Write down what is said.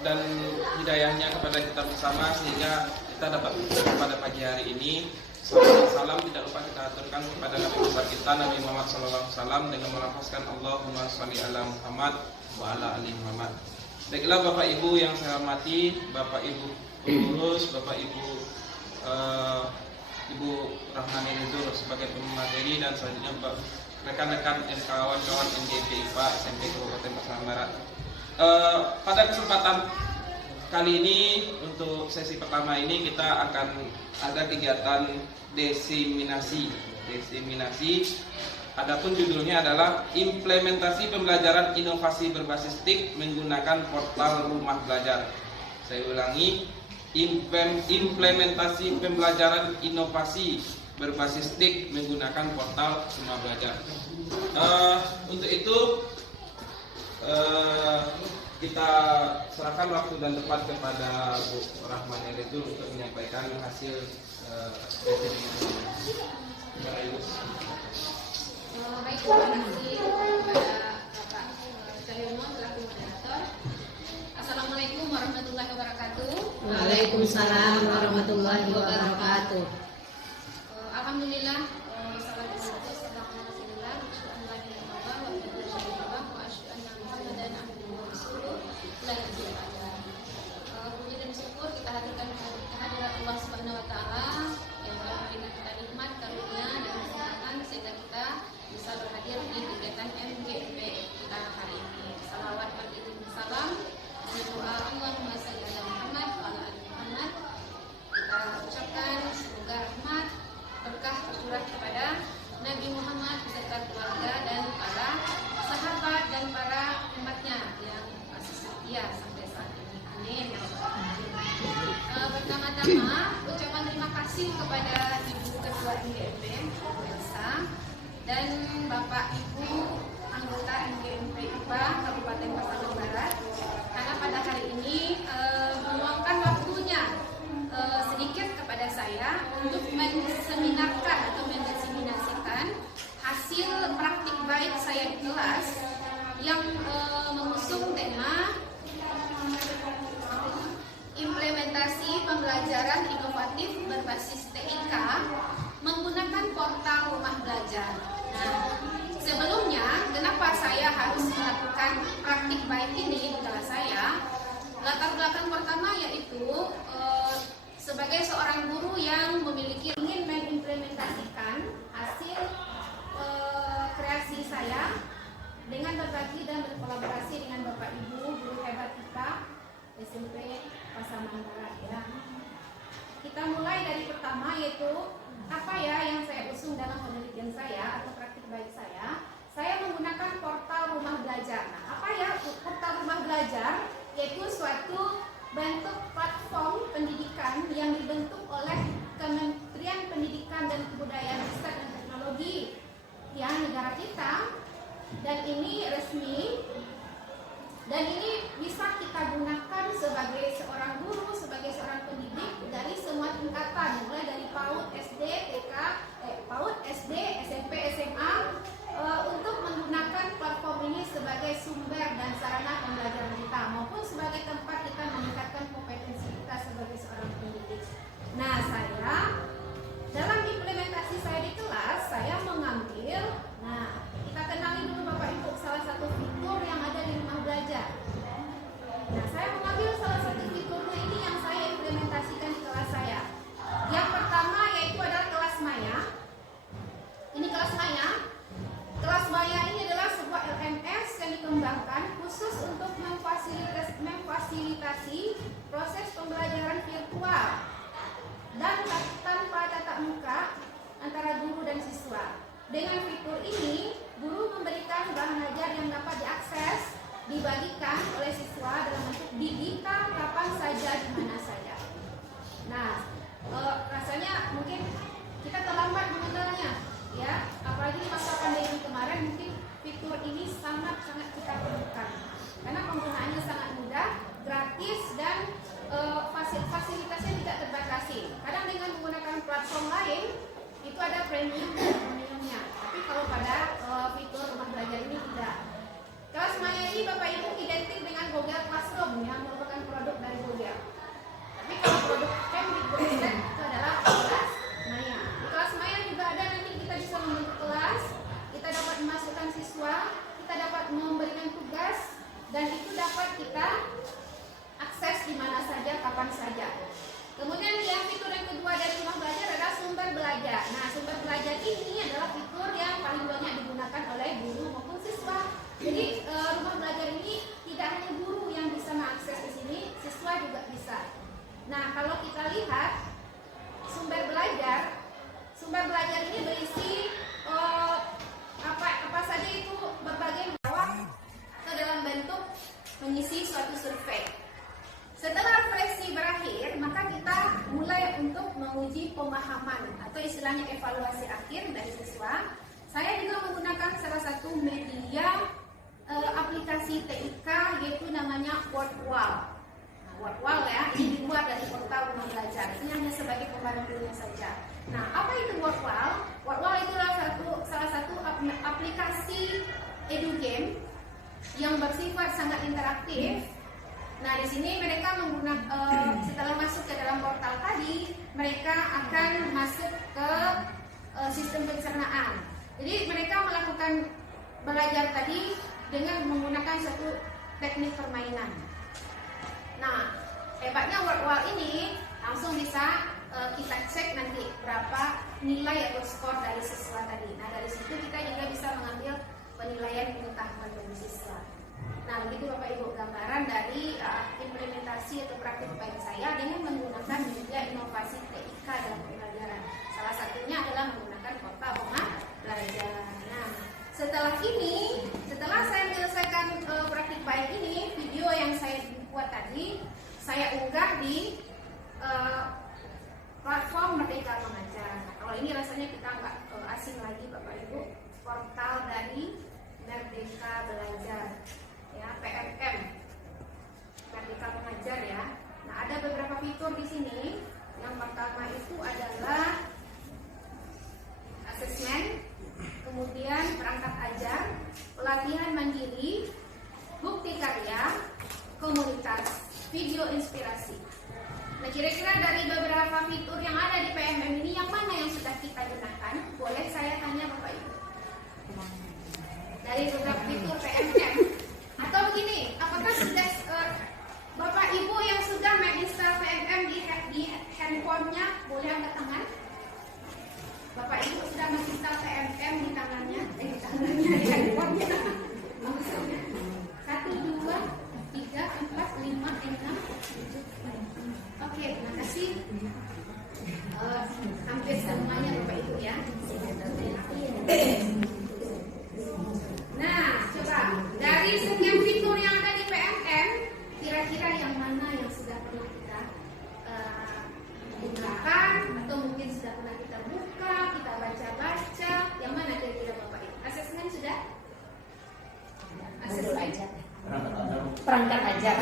dan hidayahnya kepada kita bersama sehingga kita dapat pada pagi hari ini. Salam tidak lupa kita aturkan kepada Nabi besar kita Nabi Muhammad SAW dengan melafazkan Allahumma sholli ala Muhammad wa ala ali Muhammad. Baiklah Bapak Ibu yang saya hormati, Bapak Ibu pengurus, Bapak Ibu Ibu Rahmani Rizul sebagai pemateri dan selanjutnya rekan-rekan kawan-kawan MGP IPA SMP Kabupaten Pasaman Barat. Pada kesempatan kali ini untuk sesi pertama ini kita akan ada kegiatan desiminasi. Adapun judulnya adalah implementasi pembelajaran inovasi berbasis TIK menggunakan portal rumah belajar. Saya ulangi, implementasi pembelajaran inovasi berbasis TIK menggunakan portal rumah belajar. Untuk itu kita serahkan waktu dan tempat kepada Bu Rahmani Rizul untuk menyampaikan hasil Baik, terima kasih kepada Bapak Cahyono selaku moderator. Assalamualaikum warahmatullahi wabarakatuh. Waalaikumsalam warahmatullahi wabarakatuh. Alhamdulillah, salatu wassalamu ala Rasulillah, asyhadu an la ilaha illallah wa asyhadu anna Muhammadan abduhu wa rasuluh. Puji dan syukur kita haturkan kehadirat Allah Subhanahu wa taala yang telah memberikan kita nikmat, karunia dan kesehatan sehingga kita bisa berhadir di kegiatan MGP kita hari ini. Salawat salam dan doa Allahumma shalli ala Muhammad wa ala ali Muhammad. Kita ucapkan semoga rahmat berkah tercurah kepada Nabi Muhammad beserta keluarga dan para sahabat dan para umatnya yang masih setia sampai saat ini. Amin. Pertama-tama ucapan terima kasih kepada Ibu Ketua MGMP Elsa dan Bapak Ibu anggota MGMP IPA Kabupaten Pasaman Barat karena pada hari ini meluangkan waktunya sedikit kepada saya untuk menseminarkan atau mendesiminasikan hasil praktik baik saya di kelas yang mengusung tema implementasi pembelajaran inovatif berbasis TIK menggunakan portal rumah belajar. Nah, sebelumnya kenapa saya harus melakukan praktik baik ini di kelas saya? Latar belakang pertama yaitu sebagai seorang guru yang memiliki ingin mengimplementasikan hasil kreasi saya dengan berbagi dan berkolaborasi dengan Bapak Ibu guru hebat kita SMP Pasaman Barat ya. Kita mulai dari pertama yaitu apa ya yang saya usung dalam penelitian saya atau praktik baik saya. Saya menggunakan portal rumah belajar. Nah, apa ya portal rumah belajar? Yaitu suatu bentuk platform pendidikan yang dibentuk oleh Kementerian Pendidikan dan Kebudayaan Riset dan Teknologi ya negara kita, dan ini resmi dan ini bisa kita gunakan sebagai seorang guru, sebagai seorang pendidik dari semua tingkatan mulai dari PAUD, SD, TK, PAUD, SD, SMP, SMA untuk menggunakan platform ini sebagai sumber dan sarana pembelajaran kita maupun sebagai tempat kita meningkatkan kompetensi kita sebagai seorang pendidik. Nah, saya dalam implementasi saya di kelas, saya mengambil, kita kenali dulu Bapak Ibu salah satu fitur yang ada di rumah belajar. Nah, saya mengambil salah satu fiturnya ini yang saya implementasikan di kelas saya. Yang pertama yaitu adalah kelas maya. Ini kelas maya. Kelas maya ini adalah sebuah LMS yang dikembangkan khusus untuk memfasilitasi proses pembelajaran virtual dan tanpa tatap muka antara guru dan siswa. Dengan fitur ini, guru memberikan bahan ajar yang dapat diakses, dibagikan oleh siswa dalam bentuk digital kapan saja, di mana saja. Nah, rasanya mungkin kita terlambat mengenalnya, ya. Apalagi di masa pandemi kemarin, mungkin fitur ini sangat-sangat kita perlukan karena penggunaannya sangat mudah, gratis dan fasilitasnya tidak terbatasi. Kadang dengan menggunakan platform lain itu ada premium dan premiumnya, tapi kalau pada fitur rumah belajar ini tidak. Kelas maya ini Bapak Ibu identik dengan Google Classroom yang depan saja. Kemudian yang fitur yang kedua dari rumah belajar adalah sumber belajar. Nah, sumber belajar ini adalah fitur yang paling banyak digunakan oleh guru maupun siswa. Jadi rumah belajar ini tidak hanya guru yang bisa mengakses di sini, siswa juga bisa. Nah, kalau kita lihat sumber belajar ini berisi apa saja itu berbagai jawab ke dalam bentuk mengisi suatu survei. Setelah seleksi berakhir, maka kita mulai untuk menguji pemahaman atau istilahnya evaluasi akhir dari siswa. Saya juga menggunakan salah satu media aplikasi TIK yaitu namanya WordWall. WordWall ya, ini dibuat dari portal rumah belajar. Ini hanya sebagai pembantunya saja. Nah, apa itu WordWall? WordWall itu salah satu aplikasi edugame yang bersifat sangat interaktif. Nah, di sini mereka menggunakan setelah masuk ke dalam portal tadi, mereka akan masuk ke sistem pencernaan. Jadi mereka melakukan belajar tadi dengan menggunakan satu teknik permainan. Nah, hebatnya WordWall ini langsung bisa kita cek nanti berapa nilai atau skor dari siswa tadi. Nah, dari situ kita juga bisa mengambil penilaian pengetahuan dari siswa. Nah, begitu Bapak Ibu gambaran dari implementasi atau praktik baik saya dengan menggunakan media inovasi TIK dalam pembelajaran. Salah satunya adalah menggunakan portal rumah belajar. Nah, setelah saya menyelesaikan praktik baik ini, video yang saya buat tadi, saya unggah di platform Merdeka Mengajar. Nah, kalau ini rasanya kita nggak asing lagi Bapak Ibu, portal dari Merdeka Belajar. Ya, PMM, Merdeka Mengajar ya. Nah, ada beberapa fitur di sini. Yang pertama itu adalah asesmen, kemudian perangkat ajar, pelatihan mandiri, bukti karya, komunitas, video inspirasi. Nah, kira-kira dari beberapa fitur yang ada di PMM ini, yang mana yang sudah kita gunakan? Boleh saya tanya Bapak Ibu? Dari beberapa fitur PMM. Atau begini, apakah sudah Bapak Ibu yang sudah menginstal PMM di handphonenya, boleh angkat tangan? Bapak Ibu sudah menginstal PMM di tangannya, di handphonenya. 1, 2, 3, 4, 5, 6. Oke, terima kasih. Hampir semuanya Bapak Ibu ya. Nah, coba dari sekian fitur yang ada di PMM, kira-kira yang mana yang sudah pernah kita gunakan atau mungkin sudah pernah kita buka, kita baca-baca, yang mana kira-kira Bapak Ibu? Asesmen sudah? Asesmen aja. Perangkat ajar.